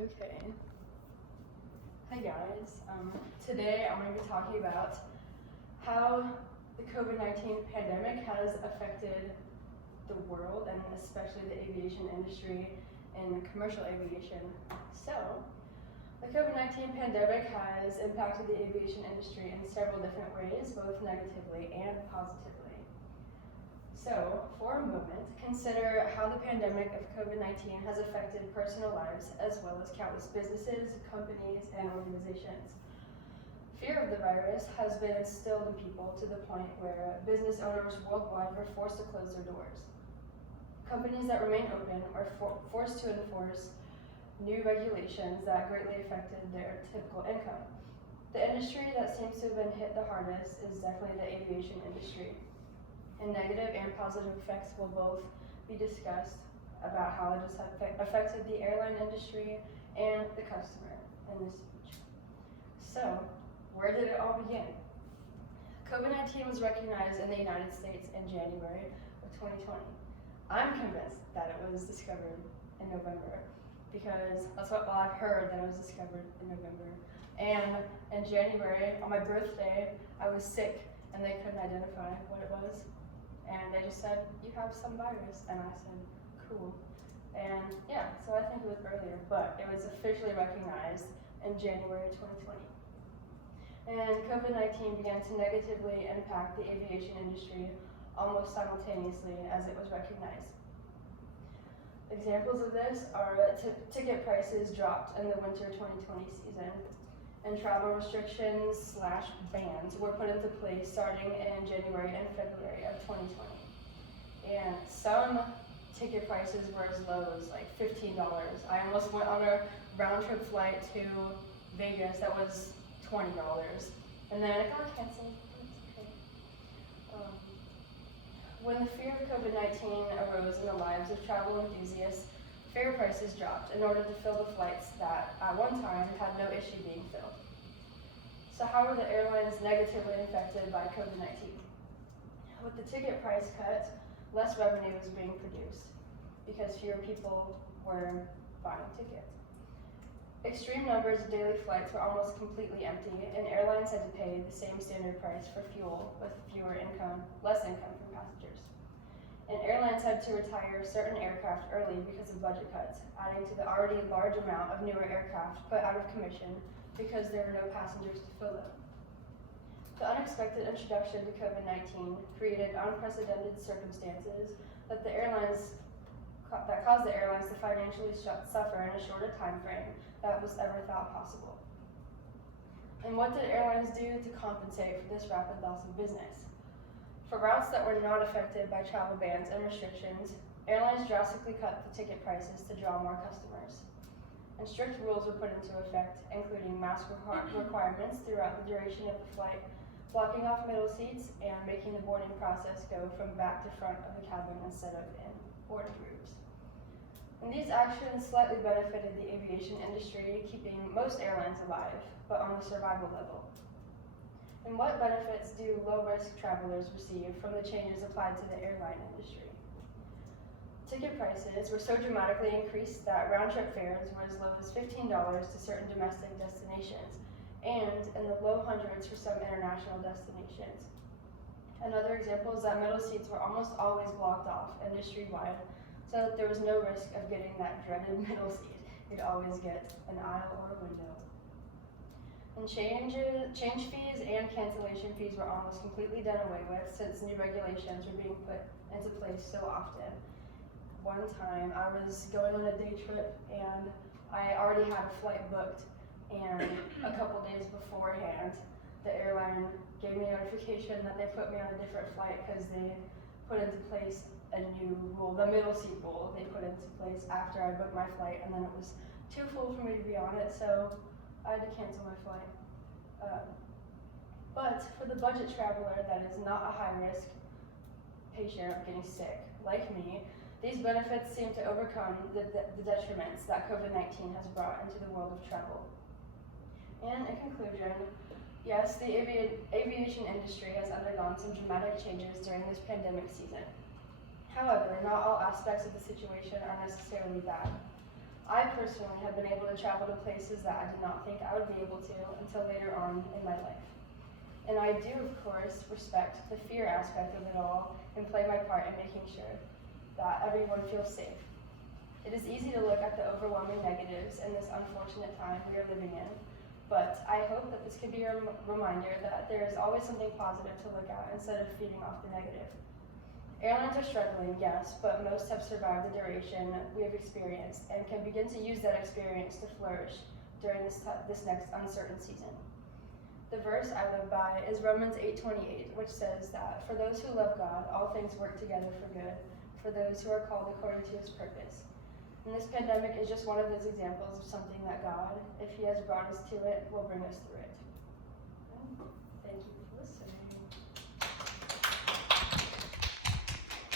Okay. Hi guys. Today I'm going to be talking about how the COVID-19 pandemic has affected the world and especially the aviation industry and commercial aviation. So, the COVID-19 pandemic has impacted the aviation industry in several different ways, both negatively and positively. So, for a moment, consider how the pandemic of COVID-19 has affected personal lives as well as countless businesses, companies, and organizations. Fear of the virus has been instilled in people to the point where business owners worldwide were forced to close their doors. Companies that remain open are forced to enforce new regulations that greatly affected their typical income. The industry that seems to have been hit the hardest is definitely the aviation industry. And negative and positive effects will both be discussed about how it has affected the airline industry and the customer in this speech. So, where did it all begin? COVID-19 was recognized in the United States in January of 2020. I'm convinced that it was discovered in November because that's what I've heard, that it was discovered in November. And in January, on my birthday, I was sick and they couldn't identify what it was. And they just said, you have some virus. And I said, cool. And yeah, so I think it was earlier, but it was officially recognized in January 2020. And COVID-19 began to negatively impact the aviation industry almost simultaneously as it was recognized. Examples of this are that ticket prices dropped in the winter 2020 season, and travel restrictions / bans were put into place starting in January and February of 2020. And some ticket prices were as low as like $15. I almost went on a round trip flight to Vegas that was $20. And then it got canceled. It's okay. When the fear of COVID-19 arose in the lives of travel enthusiasts, fare prices dropped in order to fill the flights that at one time had no issue being filled. So how were the airlines negatively affected by COVID-19? With the ticket price cut, less revenue was being produced because fewer people were buying tickets. Extreme numbers of daily flights were almost completely empty, and airlines had to pay the same standard price for fuel with less income from passengers. And airlines had to retire certain aircraft early because of budget cuts, adding to the already large amount of newer aircraft put out of commission because there were no passengers to fill them. The unexpected introduction to COVID-19 created unprecedented circumstances that caused the airlines to financially suffer in a shorter time frame that was ever thought possible. And what did airlines do to compensate for this rapid loss of business? For routes that were not affected by travel bans and restrictions, airlines drastically cut the ticket prices to draw more customers. And strict rules were put into effect, including mask requirements throughout the duration of the flight, blocking off middle seats, and making the boarding process go from back to front of the cabin instead of in boarding groups. And these actions slightly benefited the aviation industry, keeping most airlines alive, but on the survival level. And what benefits do low-risk travelers receive from the changes applied to the airline industry? Ticket prices were so dramatically increased that round-trip fares were as low as $15 to certain domestic destinations, and in the low hundreds for some international destinations. Another example is that middle seats were almost always blocked off industry-wide, so that there was no risk of getting that dreaded middle seat. You'd always get an aisle or a window. And change fees and cancellation fees were almost completely done away with since new regulations were being put into place so often. One time I was going on a day trip and I already had a flight booked, and a couple days beforehand the airline gave me a notification that they put me on a different flight because they put into place a new rule, the middle seat rule they put into place after I booked my flight, and then it was too full for me to be on it, so I had to cancel my flight. But for the budget traveler that is not a high-risk patient of getting sick, like me, these benefits seem to overcome the detriments that COVID-19 has brought into the world of travel. And in conclusion, yes, the aviation industry has undergone some dramatic changes during this pandemic season. However, not all aspects of the situation are necessarily bad. I personally have been able to travel to places that I did not think I would be able to until later on in my life. And I do, of course, respect the fear aspect of it all and play my part in making sure that everyone feels safe. It is easy to look at the overwhelming negatives in this unfortunate time we are living in, but I hope that this could be a reminder that there is always something positive to look at instead of feeding off the negative. Airlines are struggling, yes, but most have survived the duration we have experienced and can begin to use that experience to flourish during this next uncertain season. The verse I live by is Romans 8:28, which says that for those who love God, all things work together for good, for those who are called according to his purpose. And this pandemic is just one of those examples of something that God, if he has brought us to it, will bring us through it. Thank you for listening.